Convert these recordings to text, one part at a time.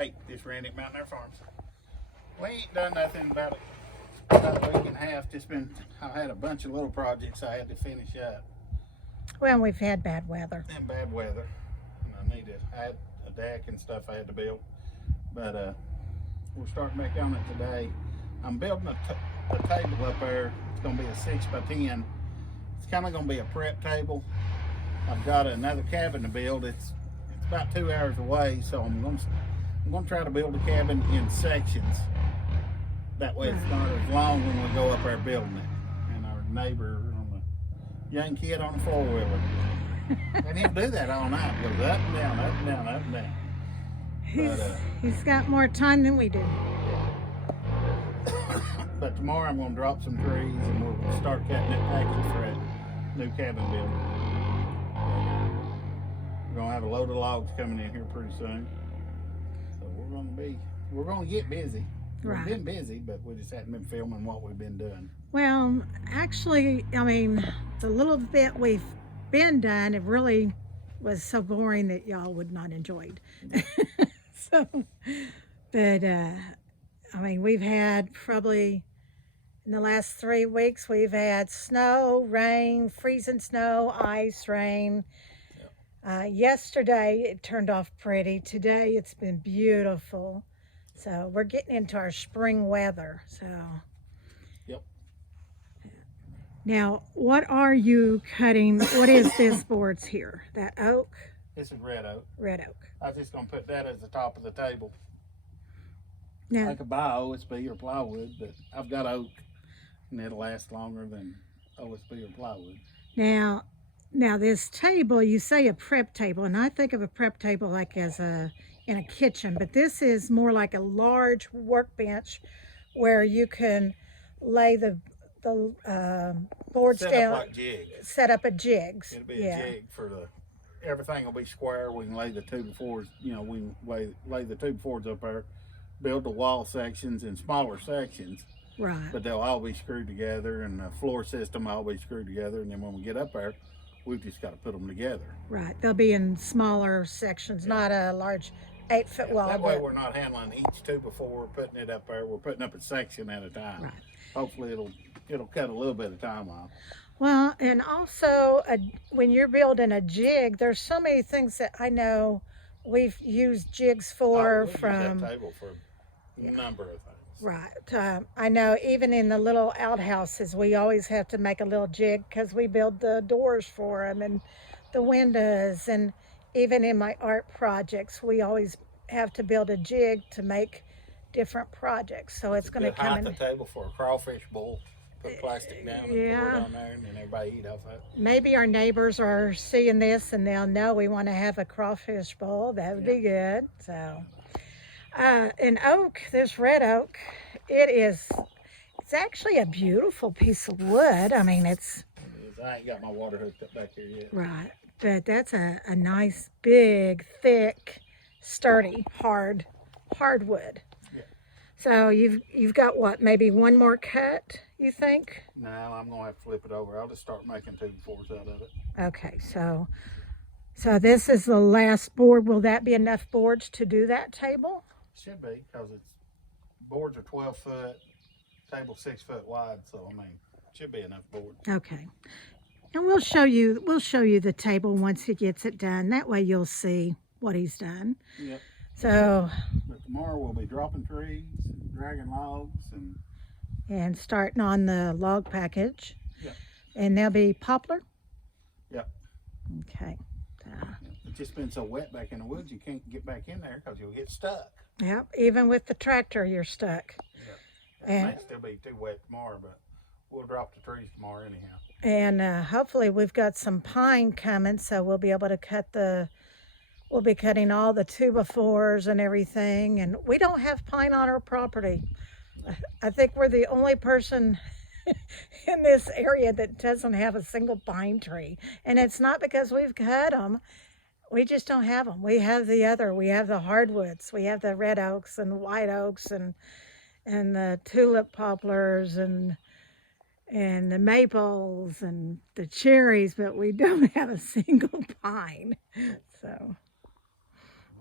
Hey, this Randy at Mountain Air Farms. We ain't done nothing about a week and a half. I've had a bunch of little projects I had to finish up. Well, we've had bad weather. And bad weather. And I had a deck and stuff I had to build. But we're starting back on it today. I'm building a table up there. It's going to be a 6x10. It's kind of going to be a prep table. I've got another cabin to build. It's about 2 hours away, so I'm going to try to build a cabin in sections. That way it's not as long when we go up there building it. And our neighbor, young kid on a four-wheeler, and he'll do that all night. Goes up and down, up and down, up and down. He's got more time than we do. But tomorrow I'm going to drop some trees and we'll start cutting that package for that new cabin building. We're going to have a load of logs coming in here pretty soon. So we're going to get busy. Right. We've been busy, but we just haven't been filming what we've been doing. Well, actually, I mean, the little bit we've been done, it really was so boring that y'all would not enjoyed. So, but I mean, we've had probably in the last 3 weeks, we've had snow, rain, freezing snow, ice, rain. Yesterday it turned off pretty. Today it's been beautiful. So we're getting into our spring weather. So. Yep. Now, what are you cutting? What is this boards here? That oak? This is red oak. Red oak. I was just going to put that as the top of the table. Now, I could buy OSB or plywood, but I've got oak, and it'll last longer than OSB or plywood. Now this table, you say a prep table, and I think of a prep table like as in a kitchen, but this is more like a large workbench where you can lay the boards down. Like jigs. Set up a jigs. It'll be a jig for everything will be square. We can lay the 2x4s, we can lay the 2x4s up there, build the wall sections in smaller sections. Right. But they'll all be screwed together, and the floor system will all be screwed together, and then when we get up there, we've just got to put them together. Right. They'll be in smaller sections, not a large 8-foot wall. That way we're not handling each 2x4, putting it up there. We're putting up a section at a time. Right. Hopefully it'll cut a little bit of time off. Well, and also when you're building a jig, there's so many things that I know we've used jigs for. Use that table for a number of things. Right. I know even in the little outhouses, we always have to make a little jig because we build the doors for them and the windows. And even in my art projects, we always have to build a jig to make different projects. So it's going to come in. The table for a crawfish bowl. Put plastic down and pour it on there, and then everybody eat off it. Maybe our neighbors are seeing this and they'll know we want to have a crawfish bowl. That would be good. So, in oak, this red oak, it's actually a beautiful piece of wood. I mean, I ain't got my water hooked up back here yet. Right, but that's a nice, big, thick, sturdy, hardwood. So you've got what, maybe one more cut, you think? No, I'm gonna have to flip it over. I'll just start making 2x4s out of it. Okay, so this is the last board. Will that be enough boards to do that table? Should be, because boards are 12 foot, table 6 foot wide, so I mean, should be enough board. Okay, and we'll show you the table once he gets it done. That way you'll see what he's done. Yep. So. But tomorrow we'll be dropping trees, and dragging logs, and starting on the log package. Yep. And there'll be poplar? Yep. Okay. It's just been so wet back in the woods, you can't get back in there because you'll get stuck. Yep, even with the tractor, you're stuck. Yep. It may still be too wet tomorrow, but we'll drop the trees tomorrow anyhow. And hopefully we've got some pine coming, so we'll be able to we'll be cutting all the 2x4s and everything. And we don't have pine on our property. I think we're the only person in this area that doesn't have a single pine tree. And it's not because we've cut them. We just don't have them. We have the hardwoods. We have the red oaks and white oaks and the tulip poplars and the maples and the cherries, but we don't have a single pine. So.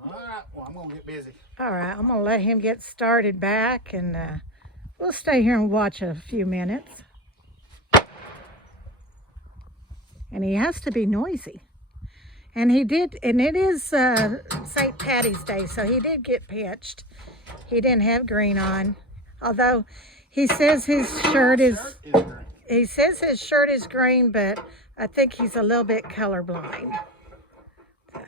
All right, well, I'm gonna get busy. All right, I'm gonna let him get started back, and we'll stay here and watch a few minutes. And he has to be noisy. And he did, and it is St. Patty's Day, so he did get pitched. He didn't have green on, although he says his shirt is green, but I think he's a little bit colorblind. So.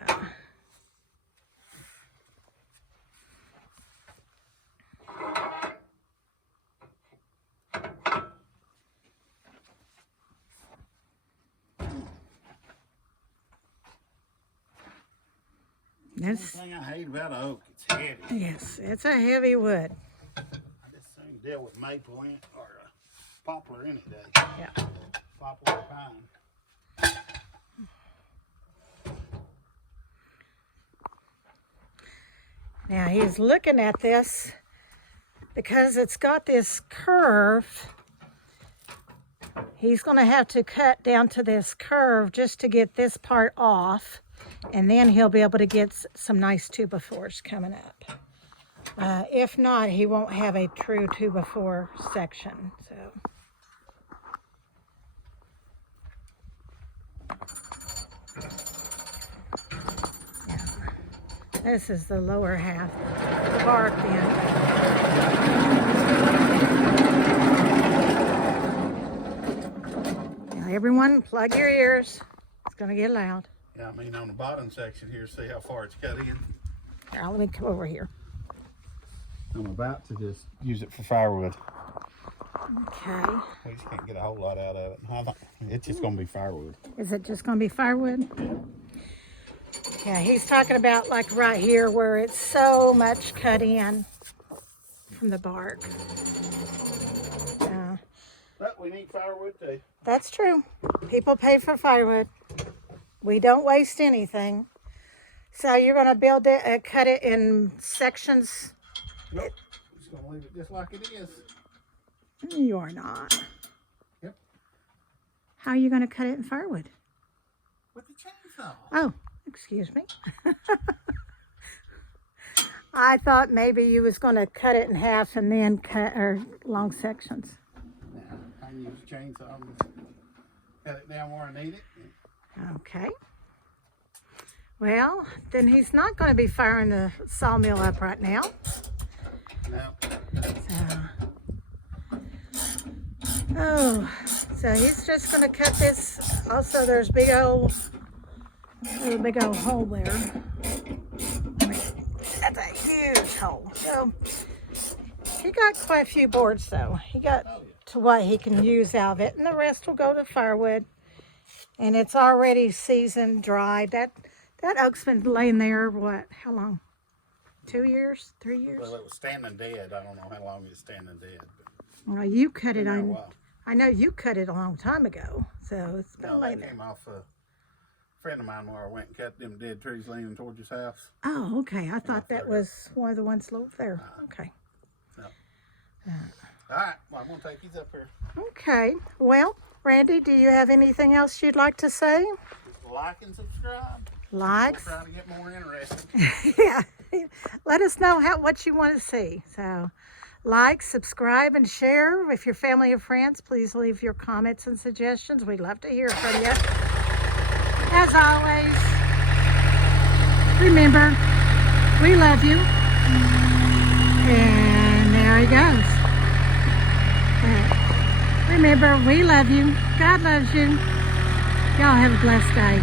The thing I hate about oak, it's heavy. Yes, it's a heavy wood. I just soon deal with maple in or poplar any day. Yeah. Poplar or pine. Now he's looking at this because it's got this curve. He's going to have to cut down to this curve just to get this part off, and then he'll be able to get some nice 2x4s coming up. If not, he won't have a true 2x4 section. So. Yeah. This is the lower half, the bark end. Now everyone, plug your ears. It's going to get loud. Yeah, I mean on the bottom section here, see how far it's cut in. Now let me come over here. I'm about to just use it for firewood. Okay. We just can't get a whole lot out of it. It's just going to be firewood. Is it just going to be firewood? Yeah, he's talking about like right here where it's so much cut in from the bark. But we need firewood too. That's true. People pay for firewood. We don't waste anything. So you're going to build it, cut it in sections? Nope. I'm just going to leave it just like it is. You are not. Yep. How are you going to cut it in firewood? With the chainsaw. Oh, excuse me. I thought maybe you was going to cut it in half and then cut long sections. Now, I can use a chainsaw and just cut it down where I need it. Okay. Well, then he's not going to be firing the sawmill up right now. No. So he's just going to cut this. Also, there's a big old hole there. That's a huge hole. So he got quite a few boards though. He got to what he can use out of it, and the rest will go to firewood. And it's already seasoned, dried. That oak's been laying there, what, how long? 2 years? 3 years? Well, it was standing dead. I don't know how long it's standing dead. Well, you cut it Been there a on. while. I know you cut it a long time ago, so it's been No, laying that there. came off a friend of mine where I went and cut them dead trees leaning towards his house. Oh, okay. I thought that further. was one of the ones over there. Okay. No. All right, well, I'm going to take these up here. Okay. Well, Randy, do you have anything else you'd like to say? Like and subscribe. Likes? We'll try to get more interested. Yeah. Let us know what you want to see. So, like, subscribe, and share with your family and friends. Please leave your comments and suggestions. We'd love to hear from you. As always, remember, we love you. And there he goes. Remember, we love you. God loves you. Y'all have a blessed day.